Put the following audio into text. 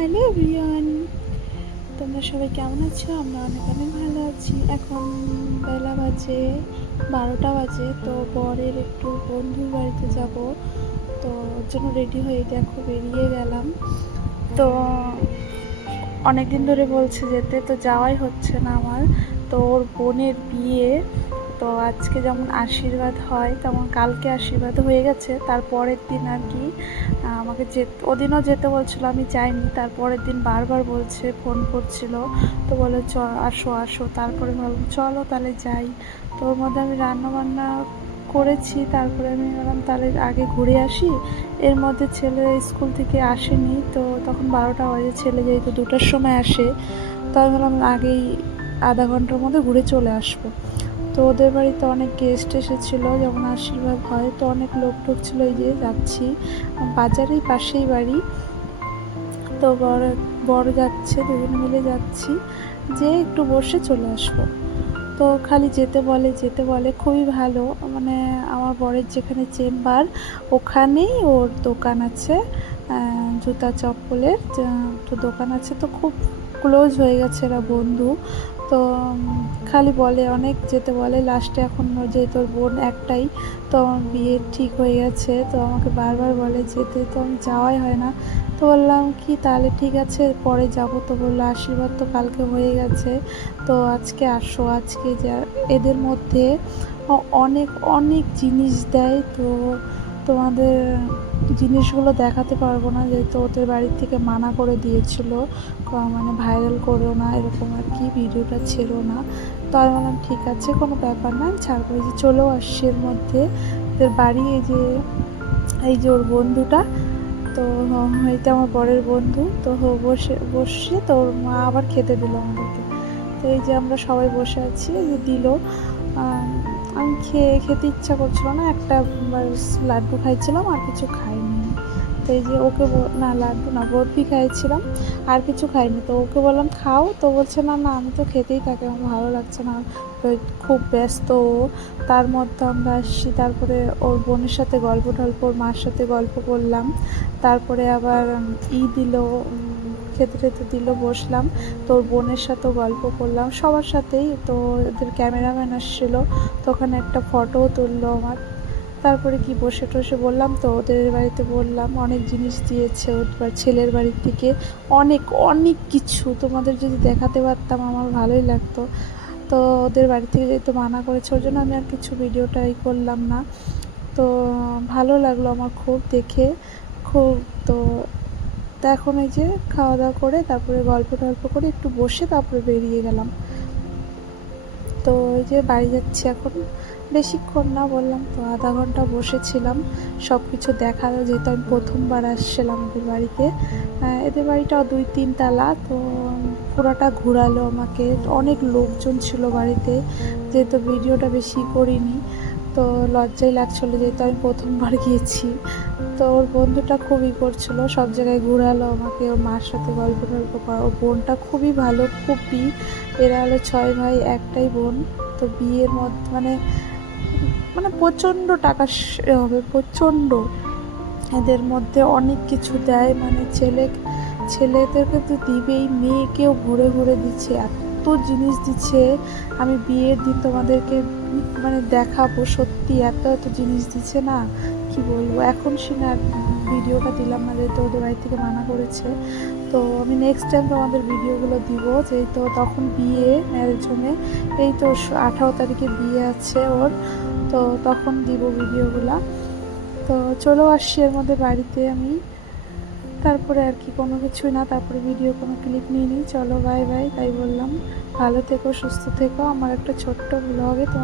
Hello everyone তোমরা সবাই কেমন আছো? আমরা অনেক অনেক ভালো আছি। এখন বেলা বাজে, বারোটা বাজে, তো বরের একটু বন্ধুর বাড়িতে যাব। তো ওর জন্য রেডি হয়ে দেখো, বেরিয়ে গেলাম। তো অনেক দিন ধরে বলছে যেতে, তো যাওয়াই হচ্ছে না আমার। তো ওর বোনের বিয়ে তো আজকে যেমন আশীর্বাদ হয়, তেমন কালকে আশীর্বাদ হয়ে গেছে। তারপরের দিন আর কি আমাকে যে ওদিনও যেতে বলছিল, আমি যাইনি। তারপরের দিন বারবার বলছে, ফোন করছিল। তো বলে, চ, আসো আসো। তারপরে ভাবলাম চলো তাহলে যাই। তো ওর মধ্যে আমি রান্নাবান্না করেছি। তারপরে আমি ভাবলাম তাহলে আগে ঘুরে আসি। এর মধ্যে ছেলে স্কুল থেকে আসেনি। তো তখন বারোটা বাজে, ছেলে যেহেতু দুটার সময় আসে, তো আমি ভাবলাম আগেই আধা ঘণ্টার মধ্যে ঘুরে চলে আসব। তো ওদের বাড়িতে অনেক গেস্ট এসেছিল, যেমন আশীর্বাদ হয় তো অনেক লোক টোক ছিল এই যে যাচ্ছি। বাজারেই পাশেই বাড়ি। তো বড় বড় যাচ্ছে, দুজন মিলে যাচ্ছি। যে একটু বসে চলে আসব। তো খালি যেতে বলে যেতে বলে, খুবই ভালো। মানে আমার বরের যেখানে চেম্বার, ওখানেই ওর দোকান আছে জুতা চপ্পলের তো দোকান আছে, তো খুব ক্লোজ হয়ে গেছে এরা বন্ধু। তো খালি বলে, অনেক যেতে বলে লাস্টে এখন যে তোর বোন একটাই, তো আমার বিয়ে ঠিক হয়ে গেছে, তো আমাকে বারবার বলে যেতে, তো আমি যাওয়াই হয় না। তো বললাম, কি তাহলে ঠিক আছে, পরে যাব। তো বলল, আশীর্বাদ তো কালকে হয়ে গেছে, তো আজকে আসো। আজকে যা, এদের মধ্যে অনেক অনেক জিনিস দেয়, তো তোমাদের জিনিসগুলো দেখাতে পারব না, যেহেতু ওদের বাড়ির থেকে মানা করে দিয়েছিল মানে ভাইরাল করো না, এরকম আর কি, ভিডিওটা ছিল না। তো আমি বললাম, ঠিক আছে, কোনো ব্যাপার না, আমি ছাড়বো। এই যে চলেও আসছি এর মধ্যে। ওদের বাড়ি, এই যে এই যে ওর বন্ধুটা, তো এটা আমার বরের বন্ধু, তো বসে বসে তো ওর মা আবার খেতে দিল আমাদেরকে। তো এই যে আমরা সবাই বসে আছি, এই যে দিল আমি খেয়ে, খেতে ইচ্ছা করছিল না। একটা লাড্ডু খাইছিলাম, আর কিছু খাইনি। তো এই যে ওকে না, লাড্ডু না, বরফি খাইছিলাম, আর কিছু খাইনি। তো ওকে বললাম, খাও। তো বলছে, না না, আমি তো খেতেই থাকি, আমার ভালো লাগছে না। খুব ব্যস্ত ও। তার মধ্যে আমরা আসছি, তারপরে ওর বোনের সাথে গল্প টল্প ওর মার সাথে গল্প করলাম। তারপরে আবার ই দিল খেতে টেতে দিল, বসলাম। তোর বোনের সাথেও গল্প করলাম। সবার সাথেই তো ওদের ক্যামেরাম্যান আসছিল, তো ওখানে একটা ফটোও তুললো আমার। তারপরে কি বসে টসে বললাম তো ওদের বাড়িতে বললাম, অনেক জিনিস দিয়েছে ওর ছেলের বাড়ির থেকে। অনেক অনেক কিছু। তোমাদের যদি দেখাতে পারতাম আমার ভালোই লাগতো। তো ওদের বাড়ি থেকে যেহেতু মানা করেছে, ওর জন্য আমি আর কিছু ভিডিওটা ই করলাম না। তো ভালো লাগল আমার খুব দেখে। খুব তো তা এখন এই যে খাওয়া দাওয়া করে তারপরে গল্প টল্প করে একটু বসে তারপরে বেরিয়ে গেলাম। তো এই যে বাড়ি যাচ্ছি এখন। বেশিক্ষণ না বললাম তো আধা ঘণ্টা বসেছিলাম। সব কিছু দেখাল যেহেতু আমি প্রথমবার আসছিলাম ওদের বাড়িতে। এদের বাড়িটা দুই তিন তালা তো পুরোটা ঘোরালো আমাকে। অনেক লোকজন ছিল বাড়িতে, যেহেতু ভিডিওটা বেশি করিনি। তো লজ্জাই লাগছিল যেহেতু আমি প্রথমবার গিয়েছি। তো ওর বন্ধুটা খুবই করছিল, সব জায়গায় ঘোরালো আমাকে, ওর মার সাথে গল্প টল্প করা। ওর বোনটা খুবই ভালো খুবই এরা হলো ছয় ভাই, একটাই বোন। তো বিয়ের মধ্যে মানে মানে প্রচণ্ড টাকা হবে, প্রচণ্ড। এদের মধ্যে অনেক কিছু দেয় মানে ছেলে, ছেলেদেরকে তো দিবেই, মেয়েকেও ঘুরে ঘুরে দিচ্ছে। এত জিনিস দিচ্ছে, আমি বিয়ের দিন তোমাদেরকে মানে দেখাবো সত্যি এত এত জিনিস দিচ্ছে না, কি বলব? এখন সিনার ভিডিওটা দিলাম না, যেহেতু ওদের বাড়ি থেকে মানা করেছে। তো আমি নেক্সট টাইম তোমাদের ভিডিওগুলো দিব যেই তো তখন বিয়ে ম্যারেজ হোমে এই তো আঠারো তারিখে বিয়ে আছে ওর, তো তখন দিব ভিডিওগুলা। তো চলো আসছি এর মধ্যে বাড়িতে আমি। তারপরে আর কি কোনো কিছুই না, তারপরে ভিডিও কোনো ক্লিপ নিয়ে নিই চলো বাই বাই তাই বললাম। ভালো থেকো, সুস্থ থেকো। আমার একটা ছোট্ট ব্লগে তোমার